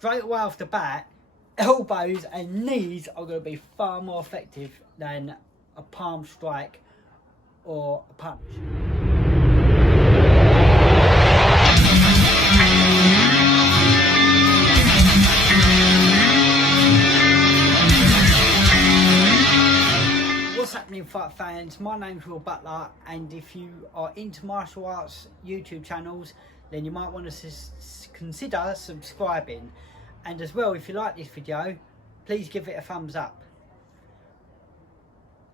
straight away off the bat, elbows and knees are going to be far more effective than a palm strike or a punch. What's happening, fight fans? My name's Will Butler, and if you are into martial arts YouTube channels, then you might want to consider subscribing. And as well, if you like this video, please give it a thumbs up.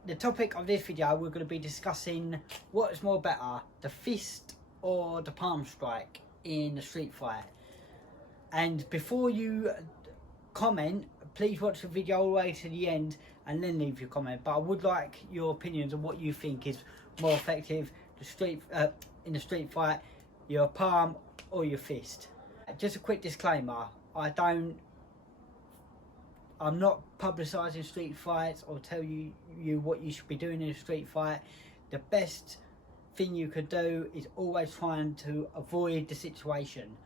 The topic of this video, we're going to be discussing what is more better, the fist or the palm strike in a street fight. And before you comment, please watch the video all the way to the end and then leave your comment. But I would like your opinions on what you think is more effective, in the street fight, your palm or your fist. Just a quick disclaimer, I'm not publicising street fights or tell you what you should be doing in a street fight. The best thing you could do is always trying to avoid the situation.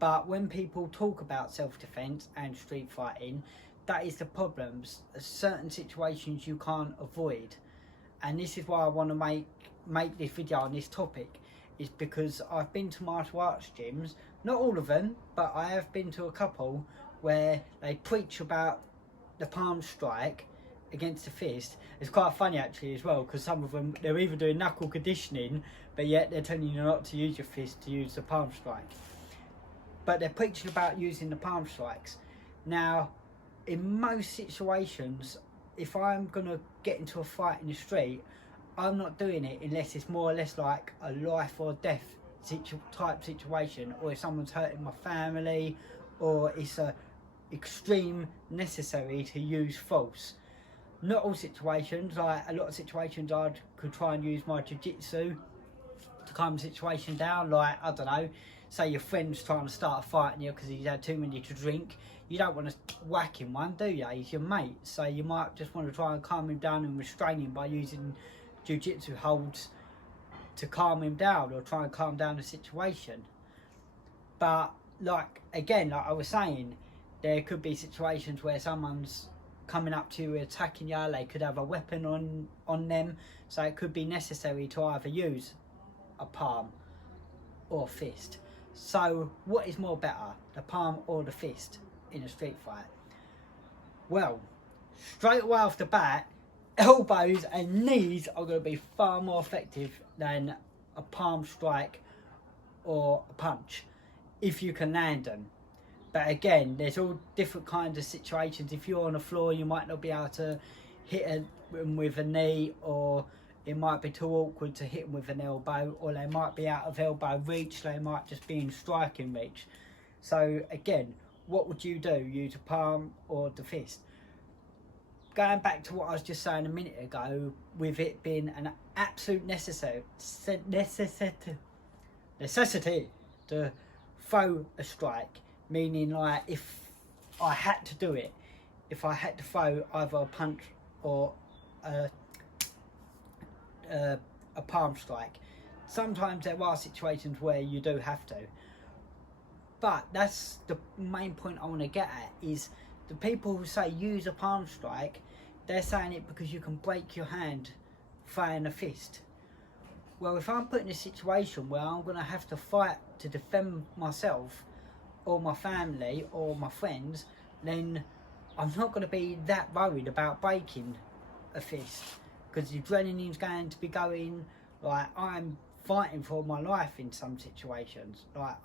But when people talk about self-defense and street fighting, that is the problems. Certain situations you can't avoid, and this is why I want to make this video on this topic, is because I've been to martial arts gyms, not all of them, but I have been to a couple where they preach about the palm strike against the fist. It's quite funny actually as well, because some of them, they're either doing knuckle conditioning, but yet they're telling you not to use your fist, to use the palm strike. But they're preaching about using the palm strikes. Now, in most situations, if I'm going to get into a fight in the street, I'm not doing it unless it's more or less like a life or death type situation, or if someone's hurting my family, or it's a extreme necessary to use force. Not all situations, like a lot of situations I could try and use my jiu-jitsu to calm the situation down. Like, I don't know, say your friend's trying to start a fight on you because he's had too many to drink. You don't want to whack him one, do you? He's your mate, so you might just want to try and calm him down and restrain him by using jiu-jitsu holds to calm him down, or try and calm down the situation. But like, again, like I was saying, there could be situations where someone's coming up to you, attacking you, they could have a weapon on them, so it could be necessary to either use a palm or fist. So what is more better, the palm or the fist in a street fight? Well, straight away off the bat, elbows and knees are going to be far more effective than a palm strike or a punch, if you can land them. But again, there's all different kinds of situations. If you're on the floor, you might not be able to hit them with a knee, or it might be too awkward to hit them with an elbow, or they might be out of elbow reach, they might just be in striking reach. So again, what would you do? Use a palm or the fist? Going back to what I was just saying a minute ago, with it being an absolute necessity to throw a strike, meaning like if I had to do it, if I had to throw either a punch or a palm strike. Sometimes there are situations where you do have to, but that's the main point I want to get at, is the people who say use a palm strike, they're saying it because you can break your hand throwing a fist. Well, if I'm put in a situation where I'm going to have to fight to defend myself or my family or my friends, then I'm not going to be that worried about breaking a fist, because the adrenaline's going to be going. Like, I'm fighting for my life in some situations. Like,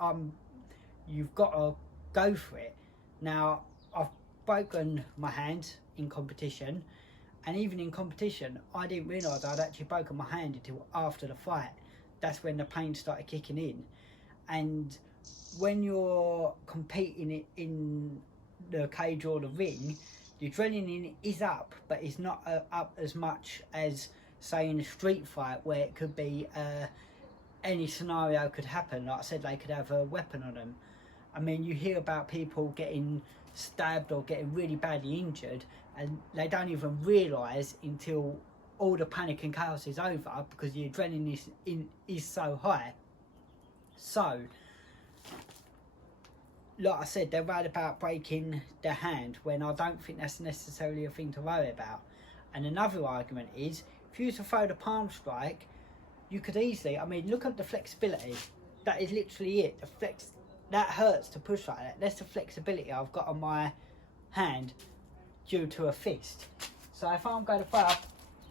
you've got to go for it. Now, I've broken my hand in competition, and even in competition, I didn't realise I'd actually broken my hand until after the fight. That's when the pain started kicking in. And when you're competing in the cage or the ring, the adrenaline is up, but it's not up as much as, say, in a street fight, where it could be any scenario could happen. Like I said, they could have a weapon on them. I mean, you hear about people getting stabbed or getting really badly injured, and they don't even realise until all the panic and chaos is over, because the adrenaline is so high. So like I said, they're worried about breaking their hand, when I don't think that's necessarily a thing to worry about. And another argument is, if you was to throw the palm strike, you could easily, I mean, look at the flexibility. That is literally it. That hurts to push like that. That's the flexibility I've got on my hand due to a fist. So if I'm going to throw up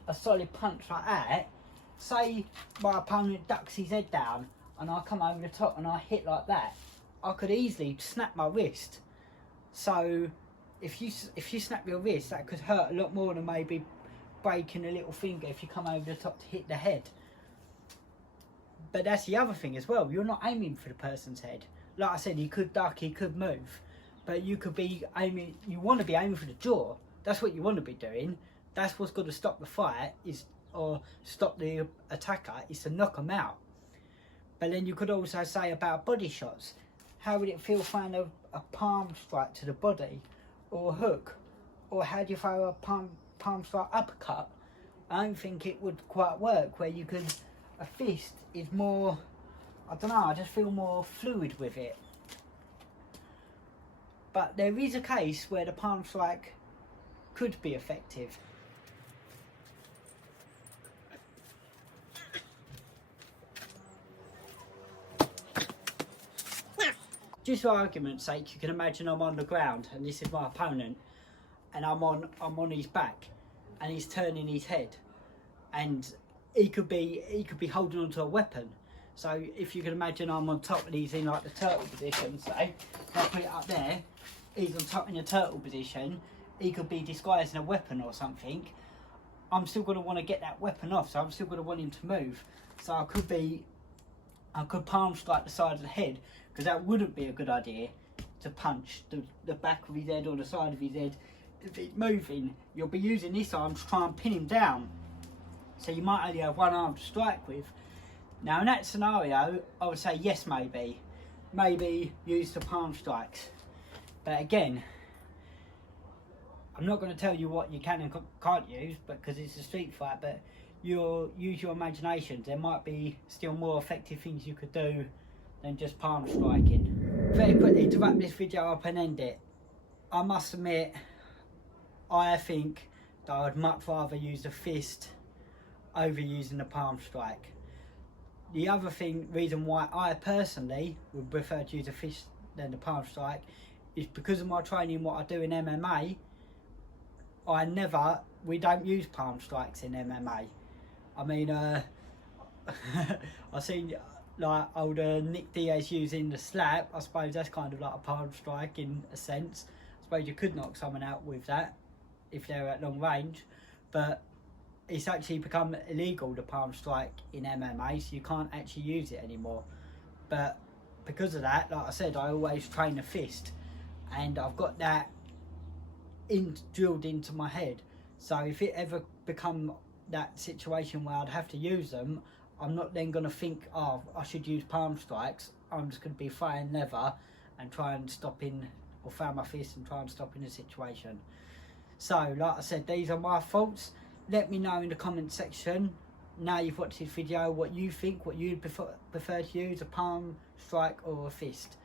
a solid punch like that, say my opponent ducks his head down and I come over the top and I hit like that, I could easily snap my wrist. So if you snap your wrist, that could hurt a lot more than maybe breaking a little finger if you come over the top to hit the head. But that's the other thing as well, you're not aiming for the person's head. Like I said, he could duck, he could move, but you could be aiming, you want to be aiming for the jaw. That's what you want to be doing. That's what's going to stop the fight, or stop the attacker, is to knock them out. But then you could also say about body shots. How would it feel throwing a palm strike to the body, or a hook? Or how do you throw a palm strike uppercut? I don't think it would quite work, where you could, a fist is more, I don't know, I just feel more fluid with it. But there is a case where the palm strike could be effective. Just for argument's sake, you can imagine I'm on the ground and this is my opponent, and I'm on his back and he's turning his head, and he could be holding onto a weapon. So if you can imagine I'm on top and he's in like the turtle position, say, if I put it up there, he's on top in the turtle position, he could be disguising a weapon or something. I'm still going to want to get that weapon off, so I'm still going to want him to move. So I could palm strike the side of the head, because that wouldn't be a good idea, to punch the back of his head or the side of his head. If it's moving, you'll be using this arm to try and pin him down. So you might only have one arm to strike with. Now in that scenario, I would say yes, maybe use the palm strikes. But again, I'm not going to tell you what you can and can't use, because it's a street fight, but use your imagination. There might be still more effective things you could do than just palm striking. Very quickly, to wrap this video up and end it, I must admit, I think that I'd much rather use the fist over using the palm strike. The other reason why I personally would prefer to use the fist than the palm strike is because of my training, what I do in MMA. We don't use palm strikes in MMA. I mean, I've seen like older Nick Diaz using the slap. I suppose that's kind of like a palm strike in a sense. I suppose you could knock someone out with that if they're at long range, but it's actually become illegal, the palm strike in MMA, so you can't actually use it anymore. But because of that, like I said, I always train a fist, and I've got that drilled into my head. So if it ever become that situation where I'd have to use them, I'm not then going to think, oh, I should use palm strikes. I'm just going to be throwing leather and try and stop in, or throw my fist and try and stop in the situation. So like I said, these are my thoughts. Let me know in the comment section, now you've watched this video, what you think, what you'd prefer to use, a palm strike or a fist.